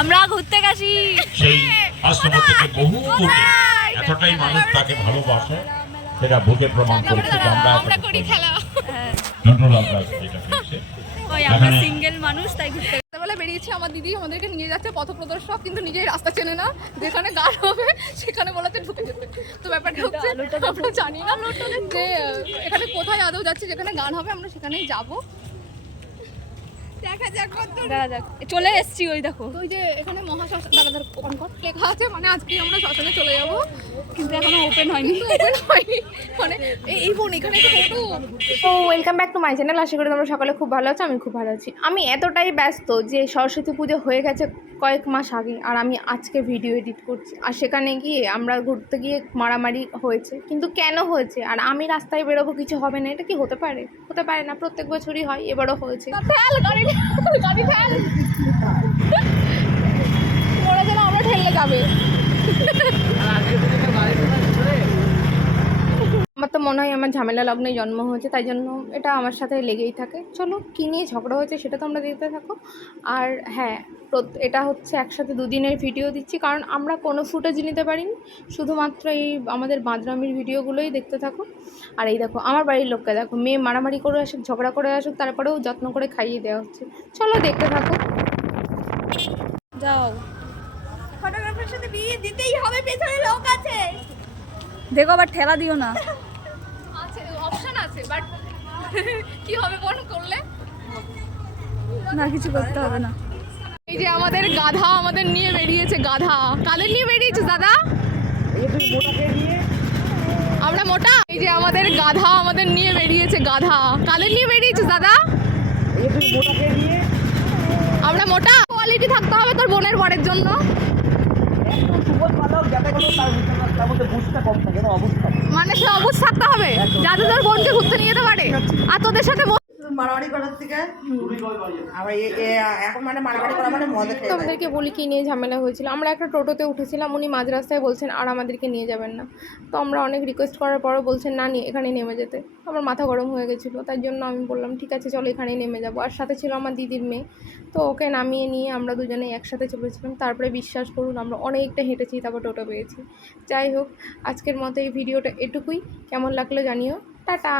আমরা ঘুরতে গেছি। সেই আশ্রম থেকে বহু দূরে এতটাই মানুষ তাকে ভালোবাসে সেটা ভূতে প্রমাণ করেছে যে আমরা আমরা করি খেলা। নটলাল দাস যেটা পেয়েছে ওই আমরা সিঙ্গেল মানুষ তাই ঘুরতে রাত্রেবেলা বেরিয়েছি আমার দিদি আমাদেরকে নিয়ে যাচ্ছে পথপ্রদর্শক কিন্তু নিজেই রাস্তা চেনে না যেখানে গান হবে সেখানে বলাতে ঢুকে যেতে তো ব্যাপারটা হচ্ছে আমরা জানি না যে এখানে কোথায় আদৌ যাচ্ছি যেখানে গান হবে আমরা সেখানেই যাব। দেখা যাক কত দেখা যাক। চলে এসছি ওই দেখো। ওই যে এখানে মহাশ্মশান কনকট লেখা আছে মানে আজকে আমরা শ্মশানে চলে যাব। কিন্তু এখনও ওপেন হয়নি। ওপেন হয়নি। মানে এই- এই এখানে ফটো তো welcome back to my channel আশা করি তোমরা সকালে খুব ভালো আছো আমি খুব ভালো আছি। আমি এতটাই ব্যস্ত যে সরস্বতী পুজো হয়ে গেছে কয়েক মাস আগে আর আমি আজকে ভিডিও এডিট করছি। আর সেখানে গিয়ে আমরা ঘুরতে গিয়ে মারামারি হয়েছে। কিন্তু কেন হয়েছে? আর আমি রাস্তায় বেরোবো কিছু হবে না? এটা কি হতে পারে? হতে পারে না। প্রত্যেক বছরই হয় এবারও হয়েছে। ওরা যেন আমরা ঠেললে যাবে আমার তো মনে হয় আমার ঝামেলা লগ্নে জন্ম হয়েছে তাই জন্য এটা আমার সাথে লেগেই থাকে। চলো কী নিয়ে ঝগড়া হয়েছে সেটা তোমরা দেখতে থাকো। আর হ্যাঁ এটা হচ্ছে একসাথে দুদিনের ভিডিও দিচ্ছি কারণ আমরা কোনো ফুটেজ নিতে পারিনি। শুধুমাত্র এই আমাদের বাঁদরামির ভিডিওগুলোই দেখতে থাকো। আর এই দেখো আমার বাড়ির লোককে দেখো মেয়ে মারামারি করে আসুক ঝগড়া করে আসুক তারপরেও যত্ন করে খাইয়ে দেওয়া হচ্ছে। চলো দেখতে থাকো। যাও। ফটোগ্রাফারের সাথে বিয়ে দিতেই হবে পেছনে লোক আছে। দেখো আবার ঠেলা দিও না। আছে বাট কি হবে বোন করলে? না কিছু করতে হবে না। এই যে আমাদের গাধা আমাদের নিয়ে বেরিয়েছে গাধা। কাদের নিয়ে বেরিয়েছে দাদা? আমরা মোটা? এই যে আমাদের গাধা আমাদের নিয়ে বেরিয়েছে গাধা। কাদের নিয়ে বেরিয়েছে দাদা? আমরা মোটা। কোয়ালিটি থাকতে হবে তোর বোনের বরের জন্য। মানে সে অবুঝ থাকতে হবে? যাতে তোর বোনকে ঘুরতে নিয়ে যেতে পারে? আর তোদের সাথে মারামারি করার থেকে? আবার এখন মানে মারামারি করা মানে মজা। তোমাদেরকে বলি কি নিয়ে ঝামেলা হয়েছিল। আমরা একটা টোটোতে উঠেছিলাম উনি মাঝ রাস্তায় বলছেন আর আমাদেরকে নিয়ে যাবেন না। তো আমরা অনেক রিকোয়েস্ট করার পরও বলছেন না নিয়ে এখানে নেমে যেতে। আমার মাথা গরম হয়ে গেছিল তাই জন্য আমি বললাম ঠিক আছে চলো এখানেই নেমে যাব। আর সাথে ছিল আমার দিদির মেয়ে। তো ওকে নামিয়ে নিয়ে আমরা দুজনে একসাথে চলেছিলাম। তারপরে বিশ্বাস করুন আমরা অনেকটা হেঁটেছি তারপর টোটো পেয়েছি। যাই হোক আজকের মতো এই ভিডিওটা এটুকুই। কেমন লাগল জানিও। টাটা!